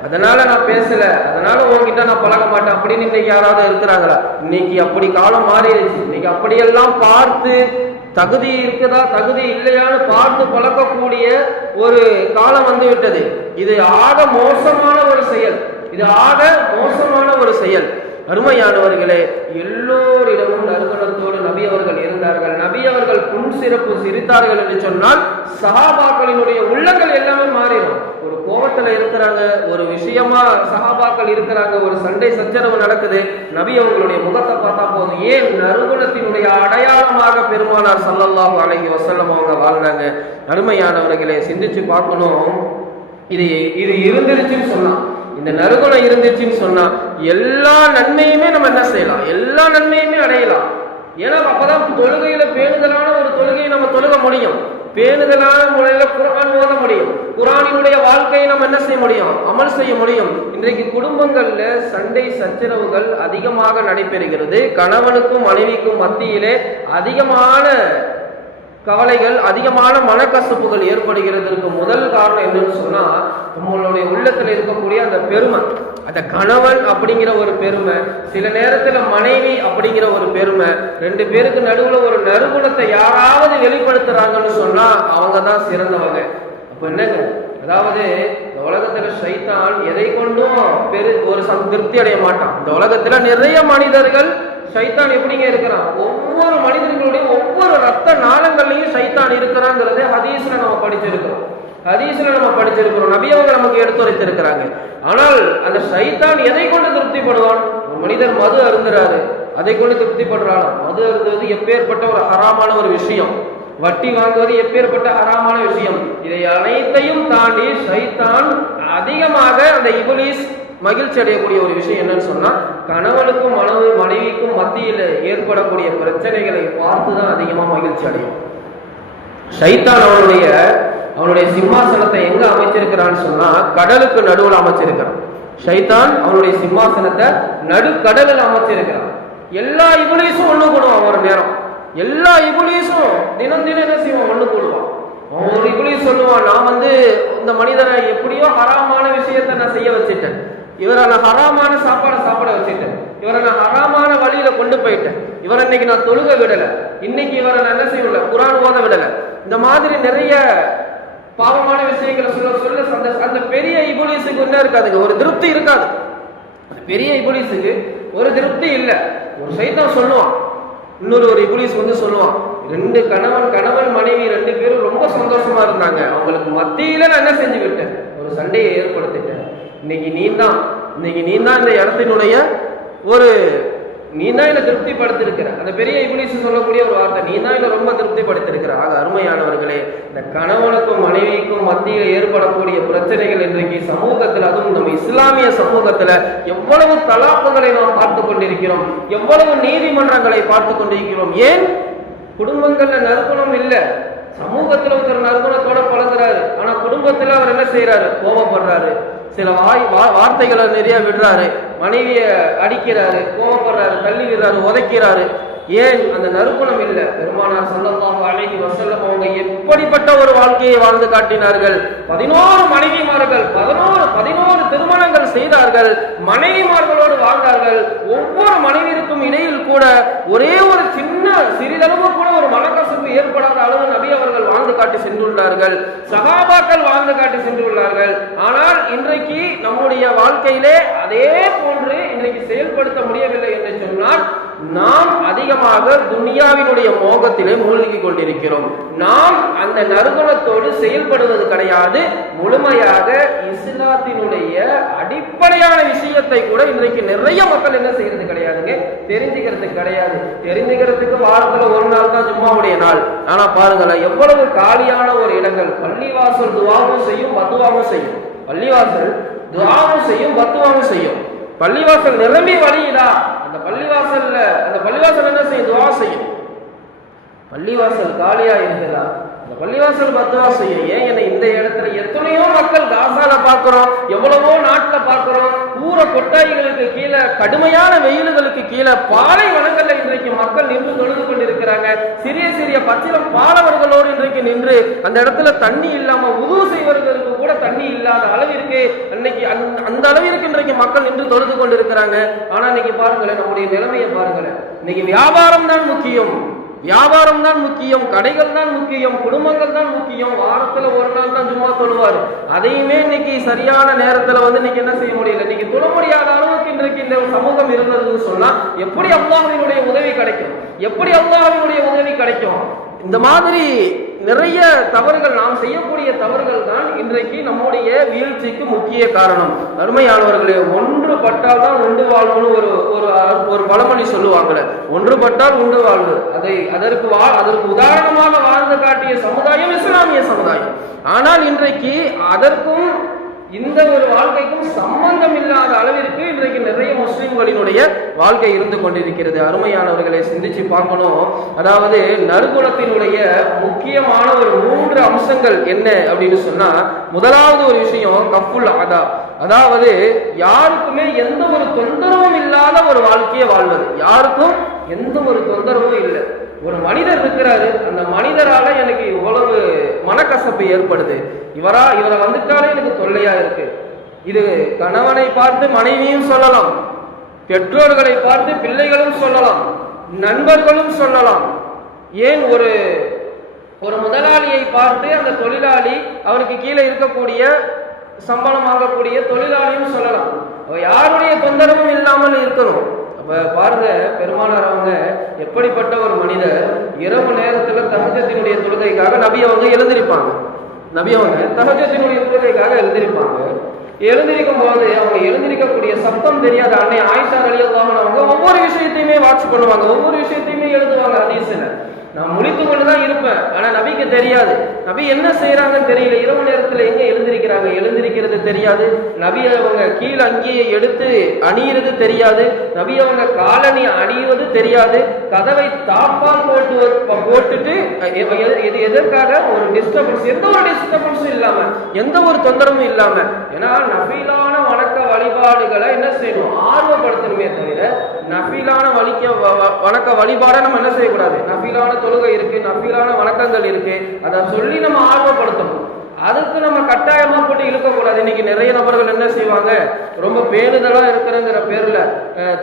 அதனால நான் பேசல, அதனால உங்ககிட்ட நான் பழக மாட்டேன் அப்படின்னு இன்னைக்கு யாராவது இருக்கிறாங்களா? இன்னைக்கு அப்படி காலம் மாறிடுச்சு. இன்னைக்கு அப்படியெல்லாம் பார்த்து தகுதி இருக்குதா தகுதி இல்லையான்னு பார்த்து பழக்கக்கூடிய ஒரு காலம் வந்து விட்டது. இது ஆக மோசமான ஒரு செயல். இது ஆக மோசமான ஒரு செயல். அருமையானவர்களே, எல்லோரிடமும் நற்குணத்தோடு நபி அவர்கள் இருந்தார்கள். நபி அவர்கள் புன் சிறப்பு சிரித்தார்கள் என்று சொன்னால் சஹாபாக்களினுடைய உள்ளங்கள் எல்லாமே மாறிடும். ஒரு கோபத்துல இருக்கிறாங்க, ஒரு விஷயமா சஹாபாக்கள் இருக்கிறாங்க, ஒரு சண்டை சச்சரவு நடக்குது, நபி அவங்களுடைய முகத்தை பார்த்தா போதும். ஏன்? நற்குணத்தினுடைய அடையாளமாக பெருமானார் ஸல்லல்லாஹு அலைஹி வஸல்லம் அவங்க வாழ்ந்தாங்க. அருமையானவர்களே, சிந்திச்சு பார்க்கணும். இது இருந்துருச்சுன்னு சொன்னா, இந்த நற்குணம் இருந்துச்சுன்னு சொன்னா எல்லா நன்மையுமே நம்ம என்ன செய்யலாம்? எல்லா நன்மையுமே அடையலாம். ஏன்னா அப்பதான் தொழுகையில பேணுதலான ஒரு தொழுகையை நம்ம தொழுக முடியும். பேணுதலான முறையில குர்ஆன் ஓத முடியும். குர்ஆனினுடைய வாழ்க்கையை நம்ம என்ன செய்ய முடியும்? அமல் செய்ய முடியும். இன்றைக்கு குடும்பங்கள்ல சண்டை சச்சரவுகள் அதிகமாக நடைபெறுகிறது. கணவனுக்கும் மனைவிக்கும் மத்தியிலே அதிகமான கவலைகள், அதிகமான மனக்கசப்புகள் ஏற்படுகிறதுக்கு முதல் காரணம் என்னன்னு சொன்னா நம்மளுடைய உள்ளத்துல இருக்கக்கூடிய அந்த பெருமை, அந்த கணவன் அப்படிங்கிற ஒரு பெருமை, சில நேரத்துல மனைவி அப்படிங்கிற ஒரு பெருமை, ரெண்டு பேருக்கு நடுவுல ஒரு நற்குணத்தை யாராவது வெளிப்படுத்துறாங்கன்னு சொன்னா அவங்க தான் சிறந்தவங்க. அப்ப என்னங்க, அதாவது இந்த உலகத்துல ஷைத்தான் எதை கொண்டும் ஒரு திருப்தி அடைய மாட்டான். இந்த உலகத்துல நிறைய மனிதர்கள் ஷைத்தான் எப்படிங்க இருக்கிறான்? ஒவ்வொரு மனிதர்களுடைய ஒவ்வொரு ரத்த நாளங்கள்லையும் ஷைத்தான் இருக்கிறாங்கிறதே ஹதீஸ்ல நம்ம படிச்சிருக்கிறோம். நபி அவங்க நமக்கு எடுத்துரைத்திருக்கிறாங்க. ஆனால் அந்த ஷைத்தான் எதை கொண்டு திருப்திப்படுவான்? ஒரு மனிதர் மது அருந்துறாரு, அதை கொண்டு திருப்திப்படுறான். மது அருந்துவது எப்பேற்பட்ட ஒரு ஹராமான ஒரு விஷயம், வட்டி வாங்குவது எப்பேற்பட்ட ஹராமான விஷயம். இதை அனைத்தையும் தாண்டி ஷைத்தான் அதிகமாக அந்த இப்லீஸ் மகிழ்ச்சி அடையக்கூடிய ஒரு விஷயம் என்னன்னு சொன்னா கணவனுக்கும் மனைவிக்கும் மத்தியில் ஏற்படக்கூடிய பிரச்சனைகளை பார்த்துதான் அதிகமா மகிழ்ச்சி அடையும். ஷைத்தான் அவனுடைய சிம்மாசனத்தை எங்க அமைச்சிருக்கிறான்னு சொன்னா கடலுக்கு நடுவில் அமைச்சிருக்கிறான். ஷைத்தான் அவனுடைய சிம்மாசனத்தை நடுக்கடலில் அமைச்சிருக்கிறான். எல்லா இப்லீஸும் ஒண்ணு கூடுவான். ஒரு நேரம் எல்லா இப்லீஸும் தினம் என்ன செய்வான்? ஒண்ணு கூடுவான். ஒரு இப்லீஸ் சொல்லுவான், நான் இந்த மனிதனை எப்படியோ ஹராமான விஷயத்தை நான் செய்ய வச்சுட்டேன், இவரை நான் ஹராமான சாப்பாட வச்சுட்டேன், இவரை நான் ஹராமான வழியில கொண்டு போயிட்டேன், இவரை இன்னைக்கு நான் தொழுக விடல, இன்னைக்கு இவரை நான் என்ன செய்யல, குர்ஆன் ஓத விடல, இந்த மாதிரி நிறைய பாவமான விஷயங்களை சொல்ல அந்த பெரிய இப்லீஸுக்கு என்ன இருக்காதுங்க, ஒரு திருப்தி இருக்காது. பெரிய இப்லீஸுக்கு ஒரு திருப்தி இல்லை. ஒரு ஷைத்தான் சொல்லுவான், இன்னொரு இப்லீஸ் சொல்லுவான், ரெண்டு கணவன் மனைவி ரெண்டு பேரும் ரொம்ப சந்தோஷமா இருந்தாங்க, அவங்களுக்கு மத்தியில நான் என்ன செஞ்சு விட்டேன்? ஒரு சண்டையை ஏற்படுத்திட்டேன். இன்னைக்கு நீ தான் இந்த இடத்தினுடைய நீ தான் என்னை திருப்திப்படுத்திருக்கிற. அந்த பெரிய இப்லீஸ் சொல்லக்கூடிய ஒரு வார்த்தை, நீ தான் என்னை ரொம்ப திருப்திப்படுத்திருக்கிற. ஆக அருமையானவர்களே, இந்த கணவனுக்கும் மனைவிக்கும் மத்தியில் ஏற்படக்கூடிய பிரச்சனைகள் இன்றைக்கு சமூகத்தில், அதுவும் நம்ம இஸ்லாமிய சமூகத்துல எவ்வளவு தலாக்குகளை நாம் பார்த்து கொண்டிருக்கிறோம், எவ்வளவு நீதிமன்றங்களை பார்த்து கொண்டிருக்கிறோம். ஏன்? குடும்பங்கள்ல நற்குணம் இல்லை. சமூகத்துல ஒரு நற்குணத்தோட பழகுறாரு, ஆனா குடும்பத்துல அவர் என்ன செய்யறாரு? கோபப்படுறாரு, சில வார்த்தைகளை நிறைய விடுறாரு, மனைவிய அடிக்கிறாரு, கோபப்படுறாரு, தள்ளி விடுறாரு, உதைக்கிறாரு. ஏன்? அந்த நற்குணம் இல்லை. பெருமானார் ஸல்லல்லாஹு அலைஹி வஸல்லம் அவங்க எப்படிப்பட்ட ஒரு வாழ்க்கையை வாழ்ந்து காட்டினார்கள்? 11 மனைவிமார்கள், 11 திருமணங்கள் செய்தார்கள், மனைவிமார்களோடு வாழ்ந்தார்கள். ஒவ்வொரு மனைவிக்கும் இடையில் கூட ஒரே ஒரு சிறிதளவு கூட ஒரு மனக்கசப்பு ஏற்படாத அளவு நபி அவர்கள் வாழ்ந்து காட்டி சென்றுள்ளார்கள், சஹாபாக்கள் வாழ்ந்து காட்டி சென்றுள்ளார்கள். ஆனால் இன்றைக்கு நம்முடைய வாழ்க்கையிலே அதே போன்று இன்றைக்கு செயல்படுத்த முடியவில்லை என்று சொன்னால் நாம் அதிகமாக துனியாவினுடைய மோகத்திலே மூழ்கி கொண்டிருக்கிறோம். நாம் அந்த நற்குணத்தோடு செயல்படுவது கிடையாது. முழுமையாக இஸ்லாத்தினுடைய அடிப்படையான விஷயத்தை கூட இன்றைக்கு நிறைய மக்கள் என்ன செய்யறது கிடையாதுங்க, தெரிஞ்சுக்கிறது கிடையாது. தெரிஞ்சுக்கிறதுக்கு வாரத்துல ஒரு நாள் தான் ஜும்மாவுடைய நாள். ஆனா பாருங்களேன், எவ்வளவு காலியான ஒரு இடங்கள். பள்ளிவாசல் துஆவும் செய்யும், பத்துவாவும் செய்யும். பள்ளிவாசல் துஆவும் செய்யும், பத்துவாவும் செய்யும். பள்ளிவாசல் நிரம்பி வழியுதா, அந்த பள்ளிவாசல் என்ன செய்யும்? துஆ செய்யும். பள்ளிவாசல் காலியா இருக்குதா, பள்ளிவாசல் பத்துவா செய்ய ஏன் என்ன இந்த இடத்துல எத்தனையோ மக்கள் காசால பார்க்கிறோம், எவ்வளவோ நாட்டுல பார்க்கிறோம், ஊர கொட்டாய்களுக்கு கீழே கடுமையான வெயில்களுக்கு கீழே பாலை வனங்கள்ல இன்றைக்கு மக்கள் நின்று தொழுது கொண்டிருக்கிறாங்க. சிறிய சிறிய பச்சிலம் பாலவர்களோடு இன்றைக்கு நின்று அந்த இடத்துல தண்ணி இல்லாம உதவு செய்வர்களுக்கு கூட தண்ணி இல்லாத அளவிற்கு இன்னைக்கு அந்த அளவிற்கு இன்றைக்கு மக்கள் நின்று தொழுது கொண்டிருக்கிறாங்க. ஆனா இன்னைக்கு பாருங்களேன், நம்முடைய நிலைமையை பாருங்களேன். இன்னைக்கு வியாபாரம் தான் முக்கியம், வியாபாரம் தான் முக்கியம், கடைகள் தான் முக்கியம், குடும்பங்கள் தான் முக்கியம். வாரத்துல ஒரு நாள் தான் சும்மா தொழுவாரு, அதையுமே இன்னைக்கு சரியான நேரத்துல இன்னைக்கு என்ன செய்ய முடியல. இன்னைக்கு தொழ முடியாத அளவுக்கு இன்றைக்கு இந்த சமூகம் இருந்ததுன்னு சொன்னா எப்படி அல்லாஹ்வினுடைய உதவி கிடைக்கும்? எப்படி அல்லாஹ்வினுடைய உதவி கிடைக்கும்? இந்த மாதிரி நிறைய தவறுகள், நாம் செய்யக்கூடிய தவறுகள் தான் இன்றைக்கு நம்முடைய வீழ்ச்சிக்கு முக்கிய காரணம். அருமையானவர்களே, ஒன்றுபட்டால் தான் உண்டு வாழ்வுன்னு ஒரு பழமொழி சொல்லுவாங்களே, ஒன்றுபட்டால் உண்டு வாழ்வு. அதற்கு உதாரணமாக வாழ்ந்து காட்டிய சமுதாயம் இஸ்லாமிய சமுதாயம். ஆனால் இன்றைக்கு அதற்கும் இந்த ஒரு வாழ்க்கைக்கும் சம்பந்தம் இல்லாத அளவிற்கு இன்றைக்கு நிறைய முஸ்லிம்களினுடைய வாழ்க்கை இருந்து கொண்டிருக்கிறது. அருமையானவர்களை சிந்திச்சு பார்க்கணும். அதாவது நற்குணத்தினுடைய முக்கியமான ஒரு 3 அம்சங்கள் என்ன அப்படின்னு சொன்னா, முதலாவது ஒரு விஷயம் கஃபுல் அதா, அதாவது யாருக்குமே எந்த ஒரு தொந்தரவும் இல்லாத ஒரு வாழ்க்கையை வாழ்வது. யாருக்கும் எந்த ஒரு தொந்தரவும் இல்லை. ஒரு மனிதர் இருக்கிறாரு, அந்த மனிதரால எனக்கு இவ்வளவு மனக்கசப்பு ஏற்படுது, இவரை வந்துட்டாலே எனக்கு தொல்லையா இருக்கு. இது கணவனை பார்த்து மனைவியும் சொல்லலாம், பெற்றோர்களை பார்த்து பிள்ளைகளும் சொல்லலாம், நண்பர்களும் சொல்லலாம். ஏன் ஒரு முதலாளியை பார்த்து அந்த தொழிலாளி, அவருக்கு கீழே இருக்கக்கூடிய சம்பளம் வாங்கக்கூடிய தொழிலாளியும் சொல்லலாம். யாருடைய தொந்தரவும் இல்லாமல் இருக்கணும். அப்ப பாருங்க, பெருமானார் அவங்க எப்படிப்பட்ட ஒரு மனிதர். இரவு நேரத்துல தஹஜ்ஜுடைய தொழுகைக்காக நபி அவங்க எழுந்திருப்பாங்க. நபி அவங்க தஹஜ்ஜுடைய தொழுகைக்காக எழுந்திருப்பாங்க. எழுந்திருக்கும் போது அவங்க எழுந்திருக்கக்கூடிய சப்தம் தெரியாத அன்னை ஆயிஷா ரலியல்லாஹு அன்ஹா அவங்க ஒவ்வொரு விஷயத்தையுமே வாட்ச் பண்ணுவாங்க, ஒவ்வொரு விஷயத்தையுமே எழுதுவாங்க. ஹதீஸ்ல நான் முழித்து கொண்டுதான் இருப்பேன், ஆனா நபிக்கு தெரியாது நபி என்ன செய்யறாங்கன்னு தெரியல. இரவு நேரத்துல எங்க எழுந்திருக்கிறது தெரியாது. நபி அவங்க கீழ் அங்கியை எடுத்து அணியிறது தெரியாது. நபி அவங்க காலணி அணிவது தெரியாது. கதவை தாப்பால் போட்டுட்டு எதற்காக ஒரு டிஸ்டர்பன்ஸ், எந்த ஒரு டிஸ்டர்பன்ஸும் இல்லாம, எந்த ஒரு தொந்தரவும் இல்லாம. ஏன்னா நஃபிலான வணக்க வழிபாடுகளை என்ன செய்யணும், ஆர்வப்படுத்தணுமே தவிர நஃபிலான வணக்க வழிபாடை நம்ம என்ன செய்யக்கூடாது. நஃபிலான தொழுகை இருக்கு, நஃபிலான வணக்கங்கள் இருக்கு, அதை சொல்லி நம்ம ஆர்வப்படுத்தணும். அதுக்கு நம்ம கட்டாயமா போட்டு இழுக்கக்கூடாது. இன்னைக்கு நிறைய நபர்கள் என்ன செய்வாங்க, ரொம்ப பேணுதலா இருக்கிறங்கிற பேர்ல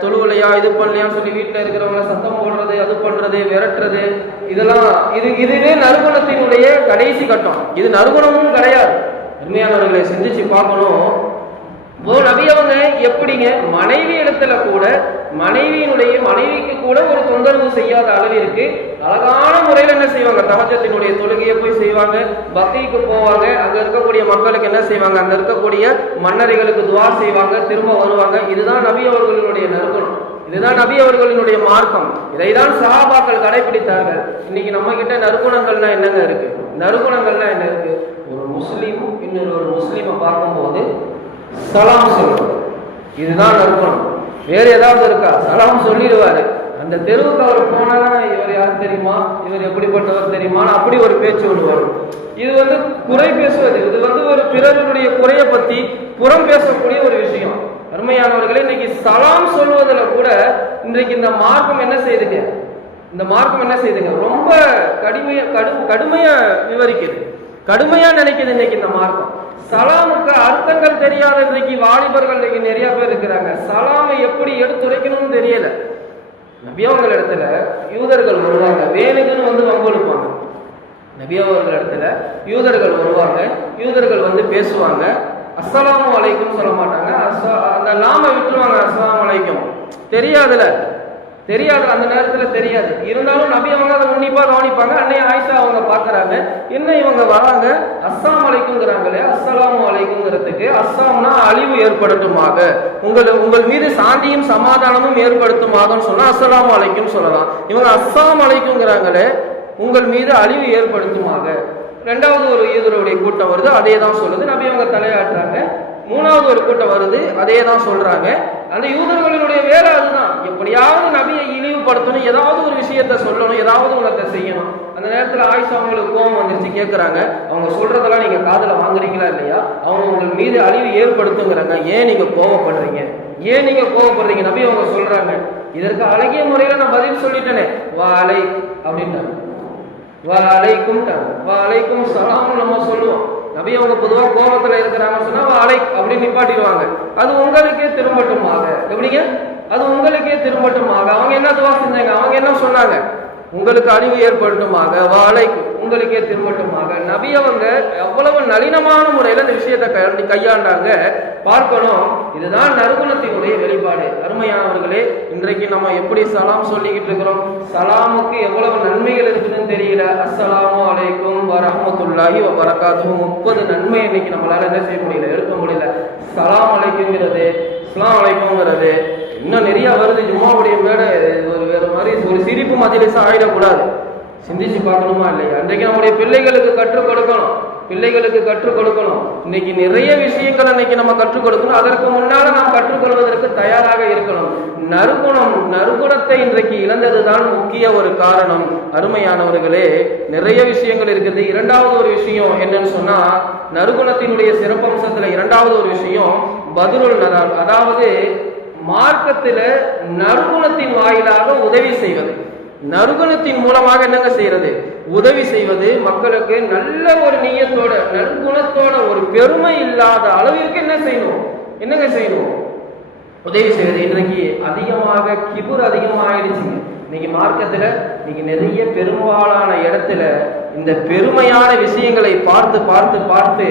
தொழுவலையா இது பண்ணலையான்னு சொல்லி வீட்டுல இருக்கிறவங்கள சத்தம் போடுறது, அது பண்றது, விரட்டுறது, இதெல்லாம் இதுவே நறுகுணத்தினுடைய கடைசி கட்டம். இது நறுகுணமும் கிடையாது. உண்மையானவர்களை சிந்திச்சு பார்க்கணும். நபி அவங்க எப்படிங்க மனைவி இடத்துல கூட மனைவிக்கு கூட ஒரு தொந்தரவு செய்யாத அளவிற்கு அழகான முறையில் என்ன செய்வாங்க, தஹஜ்ஜுடைய தொழுகையை போய் செய்வாங்க, பக்திக்கு போவாங்க, அங்க இருக்கக்கூடிய மக்களுக்கு என்ன செய்வாங்க, அங்க இருக்கக்கூடிய மன்னரிகளுக்கு துவா செய்வாங்க, திரும்ப வருவாங்க. இதுதான் நபி அவர்களுடைய நற்குணம், இதுதான் நபி அவர்களினுடைய மார்க்கம். இதைதான் சஹாபாக்கள் கடைபிடித்தார்கள். இன்னைக்கு நம்ம கிட்ட நற்குணங்கள்னா என்னங்க இருக்கு? நற்குணங்கள்னா என்ன இருக்கு? ஒரு முஸ்லீம் இன்னொரு ஒரு முஸ்லீமை பார்க்கும்போது சலாம் சொல்லுவார், இதுதான் நற்குணம். வேற ஏதாவது இருக்கா? சலாம் சொல்லிடுவாரு. அந்த தெருவுக்கு அவர் போனா இவர் யார் தெரியுமா, இவர் எப்படிப்பட்டவர் தெரியுமா, அப்படி ஒரு பேச்சு விடுவார். இது குறை பேசுவது, இது ஒரு பிறருடைய குறைய பத்தி புறம் பேசக்கூடிய ஒரு விஷயம். அருமையானவர்களே, இன்னைக்கு சலாம் சொல்வதில் கூட இன்றைக்கு இந்த மார்க்கம் என்ன செய்யுதுங்க, இந்த மார்க்கம் என்ன செய்யுதுங்க, ரொம்ப கடுமையா விவரிக்குது, கடுமையா நினைக்குது. இன்னைக்கு இந்த மார்க்கம் சலாமுக்கு அர்த்தங்கள் தெரியாத இன்றைக்கு வாலிபர்கள் இன்னைக்கு நிறைய பேர் இருக்கிறாங்க. சலாமை எப்படி எடுத்துரைக்கணும்னு தெரியல. நபி அவர்கள் இடத்துல யூதர்கள் வருவாங்க, வேணுக்குன்னு வம்பெடுப்பாங்க. நபி அவர்கள் இடத்துல யூதர்கள் வருவாங்க, யூதர்கள் பேசுவாங்க, அஸ்ஸலாமு அலைக்கும் சொல்ல மாட்டாங்க, அந்த லாம விட்டுருவாங்க, அஸ்ஸலாமு அலைக்கும் தெரியாது அந்த நேரத்துல தெரியாது. இருந்தாலும் நபி அவங்க அதை உன்னிப்பா கவனிப்பாங்க. அன்னை ஆயிஷா அவங்க பாக்குறாங்க, என்ன இவங்க வராங்க அஸ்ஸலாமு அலைக்கும்ங்கிறாங்களே, அஸ்ஸலாமு அலைக்கும்ங்கிறதுக்கு அஸ்ஸாம்னா அழிவு ஏற்படுத்துமாக, உங்கள் மீது சாந்தியும் சமாதானமும் ஏற்படுத்துமாகன்னு சொன்னா அஸ்ஸலாமு அலைக்கும் சொல்லலாம். இவங்க அஸ்ஸலாமு அலைக்கும்ங்கிறாங்களே, உங்கள் மீது அழிவு ஏற்படுத்துமாக. ரெண்டாவது ஒரு யூதருடைய கூட்டம் வருது, அதே தான் சொல்லுது. நபி அவங்க தலையாட்டுறாங்க, மூணாவது ஒரு கூட்டம் வருது, அதே தான் சொல்றாங்க. அந்த யூதர்களுடைய வேலை அதுதான், எப்படியாவது நபியை இழிவுபடுத்தணும், ஏதாவது ஒரு விஷயத்த சொல்லணும், ஏதாவது ஒன்றத்தை செய்யணும். அந்த நேரத்தில் ஆயிஷா அவங்களுக்கு கோபம் வந்துருச்சு, கேட்குறாங்க, அவங்க சொல்றதெல்லாம் நீங்க காதுல வாங்குறீங்களா இல்லையா, அவங்க உங்கள் மீது அழிவு ஏற்படுத்துங்கிறாங்க, ஏன் நீங்க கோபப்படுறீங்க, ஏன் நீங்க கோபப்படுறீங்க? நபி அவங்க சொல்றாங்க, இதற்கு அழகிய முறையில நான் பதில் சொல்லிட்டேனே, வாலை அப்படின்ட்டாங்க, வாலைக்கும் வாலைக்கும் சலாம்னு நம்ம சொல்லுவோம். நபி அவங்க பொதுவாக கோபத்துல இருக்கிறாங்கன்னு சொன்னா வாலை அப்படின்னு நிப்பாட்டிடுவாங்க. அது உங்களுக்கே திரும்பட்டுமாக, எப்படிங்க, அது உங்களுக்கே திரும்பட்டுமாக. அவங்க என்ன துவா செஞ்சாங்க, அவங்க என்ன சொன்னாங்க, உங்களுக்கு அழிவு ஏற்படுத்துமாக, வாழைக்கு உங்களுக்கே திரும்பட்டுமாக. நபி அவங்க எவ்வளவு நளினமான முறையில இந்த விஷயத்தை கையாண்டாங்க பார்க்கணும். இதுதான் நற்குணத்தினுடைய வெளிப்பாடு. அருமையானவர்களே, இன்றைக்கு நம்ம எப்படி சலாம் சொல்லிக்கிட்டு இருக்கிறோம், சலாமுக்கு எவ்வளவு நன்மைகள் இருக்குதுன்னு தெரியல. அஸ்ஸலாமு அலைக்கும் வரஹ்மத்துல்லாஹி வபரகாத்துஹு 30 நன்மை இன்னைக்கு நம்மளால என்ன செய்ய முடியல, எடுக்க முடியல. சலாம் அலைக்குங்கிறது, அஸ்ஸலாமு அலைக்கும்ங்கிறது இன்னும் நிறைய வருது. ஜும்மாவுடைய மேட ஒரு வேற மாதிரி ஒரு சிரிப்பு மஜ்லிஸா ஆயிடக்கூடாது. சிந்திச்சு பார்க்கணுமா இல்லையா? இன்றைக்கு நம்முடைய பிள்ளைகளுக்கு கற்றுக் கொடுக்கணும், பிள்ளைகளுக்கு கற்றுக் கொடுக்கணும். இன்னைக்கு நிறைய விஷயங்கள் இன்னைக்கு நம்ம கற்றுக் கொடுக்கணும். அதற்கு முன்னால நாம் கற்றுக்கொள்வதற்கு தயாராக இருக்கணும். நறுகுணத்தை இன்றைக்கு இழந்ததுதான் முக்கிய ஒரு காரணம். அருமையானவர்களே, நிறைய விஷயங்கள் இருக்குது. இரண்டாவது ஒரு விஷயம் என்னன்னு சொன்னா, நறுகுணத்தினுடைய சிறப்பம்சத்துல இரண்டாவது ஒரு விஷயம் பதுலுல் நதால், அதாவது மார்க்கத்துல நறுகுணத்தின் வாயிலாக உதவி செய்வது. நறுகுணத்தின் மூலமாக என்னங்க செய்யறது, உதவி செய்வது. மக்களுக்கு நல்ல ஒரு நியத்தோட நற்குணத்தோட ஒரு பெருமை இல்லாத அளவிற்கு என்ன செய்யணும், என்னங்க செய்யணும், உதவி செய்வது. இன்றைக்கு அதிகமாக கிபுர் அதிகமாகிடுச்சுங்க. இன்னைக்கு மார்க்கத்துல இன்னைக்கு நிறைய பெரும்பாலான இடத்துல இந்த பெருமையான விஷயங்களை பார்த்து பார்த்து பார்த்து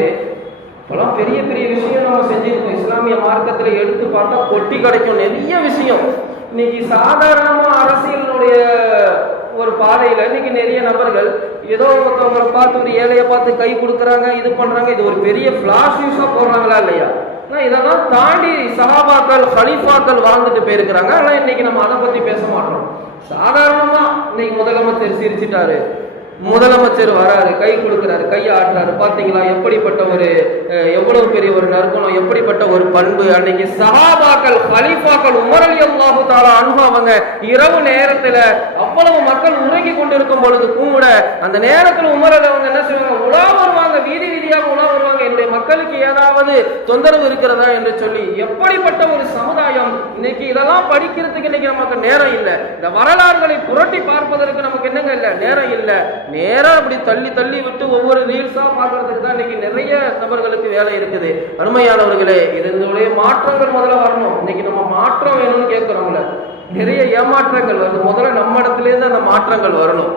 இப்பெல்லாம் பெரிய பெரிய விஷயம் நம்ம செஞ்சிருக்கோம். இஸ்லாமிய மார்க்கத்துல எடுத்து பார்த்தா கொட்டி கிடைக்கும் நிறைய விஷயம். இன்னைக்கு சாதாரணமா அரசியலுடைய ஒரு பாதையில இன்னைக்கு நிறைய நபர்கள் ஏதோ ஒருத்தவங்களை பார்த்து ஒரு ஏழையை பார்த்து கை கொடுக்குறாங்க, இது பண்றாங்க. இது ஒரு பெரிய பிளாஷ் நியூஸா போடுறாங்களா இல்லையா? இதெல்லாம் தாண்டி சஹாபாக்கள் ஹலீஃபாக்கள் வாழ்ந்துட்டு போயிருக்கிறாங்க. ஆனா இன்னைக்கு நம்ம அதை பத்தி பேச மாட்டோம். சாதாரணமா இன்னைக்கு முதலமைச்சர் சிரிச்சிட்டாரு, முதலமைச்சர் வராரு, கை கொடுக்கிறாரு, கையை ஆட்டுறாரு, பாத்தீங்களா எப்படிப்பட்ட ஒரு எவ்வளவு பெரிய ஒரு நற்குணம், எப்படிப்பட்ட ஒரு பண்பு. அன்னைக்கு சஹாபாக்கள் ஹலீஃபாக்கள் உமர் ரலியல்லாஹு தஆலா அன்ஹு அவங்க இரவு நேரத்துல அவ்வளவு மக்கள் உறங்கி கொண்டிருக்கும் பொழுது கூட அந்த நேரத்துல உமர் அவங்க என்ன செய்வாங்க, உலா வருவாங்க, வீதி வீதியாக உலா வருவாங்க, என்னுடைய மக்களுக்கு ஏதாவது தொந்தரவு இருக்கிறதா என்று சொல்லி. எப்படிப்பட்ட ஒரு சமுதாயம். இன்னைக்கு இதெல்லாம் படிக்கிறதுக்கு இன்னைக்கு நமக்கு நேரம் இல்லை. இந்த வரலாறுகளை புரட்டி பார்ப்பதற்கு நமக்கு என்னங்க இல்லை, நேரம் இல்லை. நேரா அப்படி தள்ளி தள்ளி விட்டு ஒவ்வொரு ரீல்ஸா பார்க்கறதுக்கு தான் இன்னைக்கு நிறைய நபர்களுக்கு வேலை இருக்குது. அருமையானவர்களே, இதனுடைய மாற்றங்கள் முதல்ல வரணும். இன்னைக்கு நம்ம மாற்றம் வேணும்னு கேட்கிறோம்ல, நிறைய ஏமாற்றங்கள் வருது. முதல்ல நம்ம இடத்துலேருந்து அந்த மாற்றங்கள் வரணும்.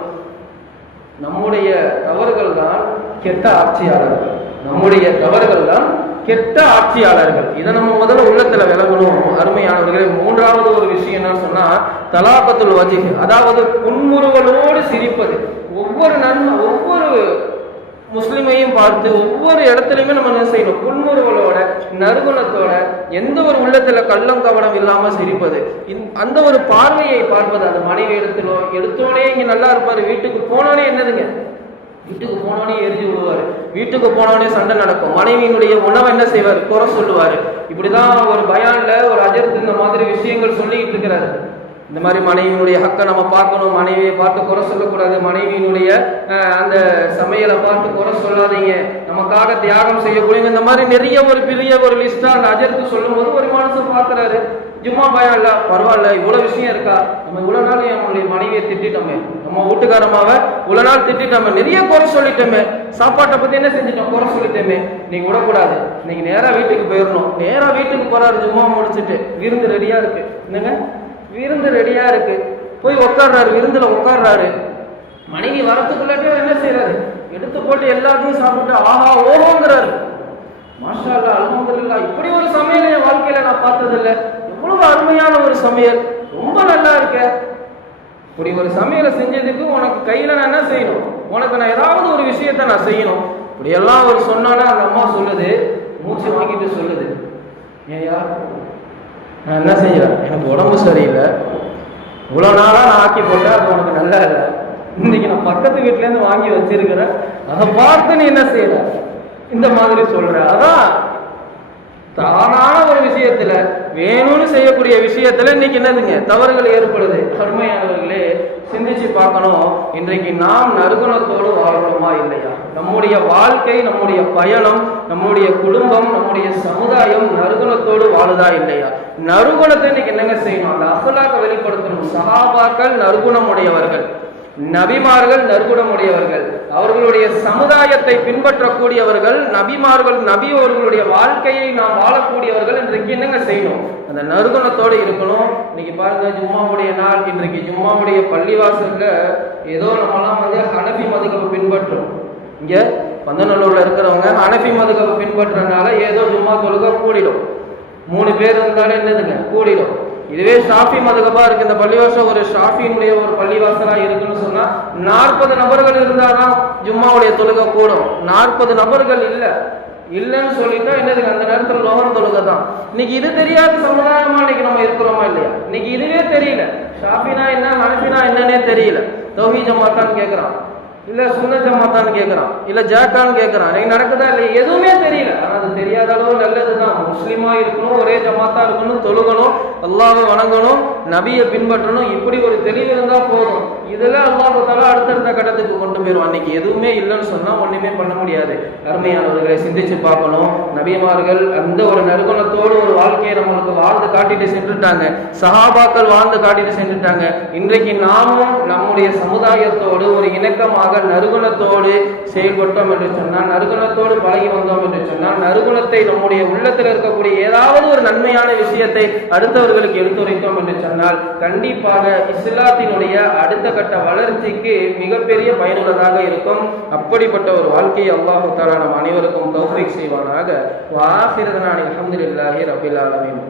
நம்முடைய தவறுகள் தான் கெட்ட ஆட்சியாளர்கள், நம்முடைய தவறுகள் தான் கெட்ட ஆட்சியாளர்கள். இதை நம்ம முதல்ல உள்ளத்துல விளங்கணும். அருமையானவர்களே, மூன்றாவது ஒரு விஷயம் என்ன சொன்னா தலாபத்துல் வஜிஹ், அதாவது புன்முறுவலோடு சிரிப்பது. ஒவ்வொரு முஸ்லிமையும் பார்த்து ஒவ்வொரு இடத்துலையுமே நம்ம என்ன செய்யணும், புன்முறுவலோட நறுகுணத்தோட எந்த ஒரு உள்ளத்துல கள்ளம் கவனம் இல்லாம சிரிப்பது. அந்த ஒரு பார்வையை பார்ப்பது. அந்த மனைவி எடுத்தோடனே இங்க நல்லா இருப்பாரு, வீட்டுக்கு போனோடனே என்னதுங்க, வீட்டுக்கு போனோடனே எரிஞ்சு விடுவாரு, வீட்டுக்கு போனோடனே சண்டை நடக்கும், மனைவியினுடைய உணவை என்ன செய்வார், குறை சொல்லுவாரு. இப்படிதான் ஒரு பயான்ல ஒரு அஜர்த்து இந்த மாதிரி விஷயங்கள் சொல்லிட்டு இருக்கிறாரு. இந்த மாதிரி மனைவியினுடைய ஹக்கை நம்ம பார்க்கணும், மனைவியை பார்த்து குறை சொல்லக்கூடாது, மனைவியினுடைய அந்த சமையலை பார்த்து குறை சொல்லாதீங்க, நமக்காக தியாகம் செய்யக்கூடிய இந்த மாதிரி நிறைய ஒரு பெரிய ஒரு லிஸ்டா அந்த அஜர்த்து சொல்லும் போது ஒரு மனுஷன் பார்க்கிறாரு, ஜும்மா பயம் இல்ல, பரவாயில்ல, இவ்வளவு விஷயம் இருக்கா, நம்ம இவ்வளவு நாள் நம்மளுடைய மனைவியை திட்டோமே, நம்ம வீட்டுக்காரமாவ இவ்வளவு நாள் திட்டோமே, நிறைய குறை சொல்லிட்டோமே, சாப்பாட்டை பத்தி என்ன செஞ்சிட்டோம், குறை சொல்லிட்டோமே, நீங்க விடக்கூடாது, நீங்க நேரா வீட்டுக்கு போயிடணும். நேரா வீட்டுக்கு போறாரு, ஜும்மா முடிச்சுட்டு, விருந்து ரெடியா இருக்கு, என்னங்க விருந்து ரெடியா இருக்கு, போய் உட்கார்றாரு, விருந்துல உட்கார்றாரு, மனைவி வரத்துக்குள்ளே என்ன செய்யறாரு, எடுத்து போட்டு எல்லாத்தையும் சாப்பிட்டு ஆஹா ஓஹோங்கிறாரு. மாஷா அல்லாஹ், அல்ஹம்துலில்லாஹ், இப்படி ஒரு சமையல் என் வாழ்க்கையில நான் பார்த்தது இல்லை, எவ்வளவு அருமையான ஒரு சமையல், ரொம்ப நல்லா இருக்க, இப்படி ஒரு சமையலை செஞ்சதுக்கு உனக்கு கையில நான் என்ன செய்யணும், உனக்கு நான் ஏதாவது ஒரு விஷயத்த நான் செய்யணும். இப்படி எல்லாம் ஒரு சொன்னாலே அந்த அம்மா சொல்லுது, மூச்சு வாங்கிட்டு சொல்லுது, ஏயா நான் என்ன செய்யறேன், எனக்கு உடம்பு சரியில்லை, இவ்வளவு நாளா நான் ஆக்கி போட்டேன், அது உனக்கு நல்லா இல்லை, இன்னைக்கு நான் பக்கத்து வீட்டுல இருந்து வாங்கி வச்சிருக்கிறேன், அதை பார்த்து நீ என்ன செய்யற, இந்த மாதிரி சொல்ற. அதான் தானான ஒரு விஷயத்துல வேணும்னு செய்யக்கூடிய விஷயத்துல இன்னைக்கு என்னதுங்க தவறுகள் ஏற்படுது. கருமையானவர்களே, சிந்திச்சு பார்க்கணும். இன்றைக்கு நாம் நறுகுணத்தோடு வாழ்றோமா இல்லையா? நம்முடைய வாழ்க்கை, நம்முடைய பயணம், நம்முடைய குடும்பம், நம்முடைய சமுதாயம் நறுகுணத்தோடு வாழுதா இல்லையா? நறுகுணத்தை இன்னைக்கு என்னங்க செய்யணும்? அந்த அஹ்லாக்க வெளிப்படுத்தணும். சஹாபாக்கள் நறுகுணம் உடையவர்கள், நபிமார்கள் நற்குணமுடையவர்கள், அவர்களுடைய சமுதாயத்தை பின்பற்றக்கூடியவர்கள், நபிமார்கள் நபி அவர்களுடைய வாழ்க்கையை நாம் வாழக்கூடியவர்கள். இன்றைக்கு என்னங்க செய்யணும்? அந்த நற்குணத்தோடு இருக்கணும். இன்னைக்கு பாருங்க, ஜும்மாவுடைய நாள். இன்றைக்கு ஜும்மாவுடைய பள்ளிவாசல்ல ஏதோ நம்மலாம் ஹனஃபி மதுகபை பின்பற்றோம். இங்க பந்தநல்லூர்ல இருக்கிறவங்க ஹனஃபி மதுகபை பின்பற்றனால ஏதோ ஜும்மா தொழுக கூடிடும். 3 பேர் இருந்தாலும் என்னதுங்க கூடிடும். இதுவே ஷாஃபி மதுகபா இருக்கு இந்த பள்ளிவாசல், ஒரு ஷாஃபியினுடைய ஒரு பள்ளிவாசலா இருக்குன்னு சொன்னா 40 நபர்கள் இருந்தாதான் ஜும்மாவுடைய தொழுகை கூடும். 40 நபர்கள் இல்லைன்னு சொல்லிட்டா என்னதுங்க அந்த நேரத்தில் லோகர் தொழுகை தான். இன்னைக்கு இது தெரியாத சமுதாயமா இன்னைக்கு நம்ம இருக்கிறோமா இல்லையா? இன்னைக்கு இதுவே தெரியல. ஷாஃபினா என்ன, ஹனஃபினா என்னன்னே தெரியல. தௌஹீத் ஜமாத்தான்னு கேட்கறான், இல்ல சுன்னத் ஜமாத்தான்னு கேட்கறான், இல்ல ஜாக்கான்னு கேட்கறான். இன்னைக்கு நடக்குதா இல்லையா? எதுவுமே தெரியல. ஆனா அது தெரியாத அளவு நல்லதுதான். முஸ்லிமா இருக்கணும், ஒரே ஜமாத்தா இருக்கணும், தொழுகணும், அல்லாஹ்வை வணங்கணும், நபியை பின்பற்றணும். இப்படி ஒரு தெளிவு இருந்தா போதும். இதெல்லாம் அல்லாஹ் தஆலா அடுத்தடுத்த கட்டத்துக்கு கொண்டு போயிடும். அன்னைக்கு எதுவுமே இல்லைன்னு சொன்னா ஒண்ணுமே பண்ண முடியாது. அருமையானவர்களை சிந்திச்சு பார்க்கணும். நபிமார்கள் அந்த ஒரு நற்குணத்தோடு ஒரு வாழ்க்கையை நம்மளுக்கு வாழ்ந்து காட்டிட்டு சென்றுட்டாங்க. சஹாபாக்கள் வாழ்ந்து காட்டிட்டு சென்றுட்டாங்க. இன்றைக்கு நாமும் நம்முடைய சமுதாயத்தோடு ஒரு இணக்கமாக நறுகுணத்தோடு செயல்பட்டோம் என்று சொன்னால், நறுகுணத்தோடு பழகி வந்தோம் என்று சொன்னால், நறுகுணத்தை நம்முடைய உள்ளத்தில் இருக்கக்கூடிய ஏதாவது ஒரு நன்மையான விஷயத்தை அடுத்தவர்களுக்கு எடுத்துரைத்தோம் என்று சொன்னால், கண்டிப்பாக இஸ்லாத்தினுடைய அடுத்த கட்ட வளர்ச்சிக்கு மிகப்பெரிய பயனுள்ளதாக இருக்கும். அப்படிப்பட்ட ஒரு வாழ்க்கையை அல்லாஹ் தஆலா நம் அனைவருக்கும் தௌஃபீக் செய்வானாக. வ ஆகிரு தஅவானா அல்ஹம்துலில்லாஹி ரப்பில் ஆலமீன்.